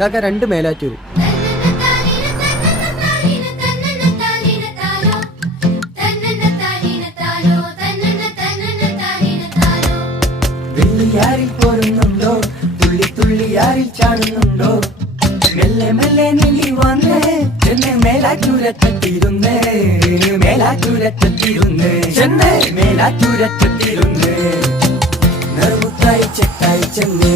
കാക്ക 2 മേലാറ്റൂര്. വെള്ളിയാരിൽ പോരുന്നുണ്ടോ, തുള്ളി തുള്ളിയാരിൽ ചാടുന്നുണ്ടോ, മെല്ലെ മെല്ലെ നീങ്ങി വന്നേ, ചെന്നൈ മേലാറ്റൂരത്തെത്തിയിരുന്നേ, മേലാറ്റൂരത്തെത്തിയിരുന്നേ, ചെന്നൈ മേലാറ്റൂരത്തെത്തിയിരുന്നേ, നെറുമുത്തായി ചെട്ടായി ചെന്നേ,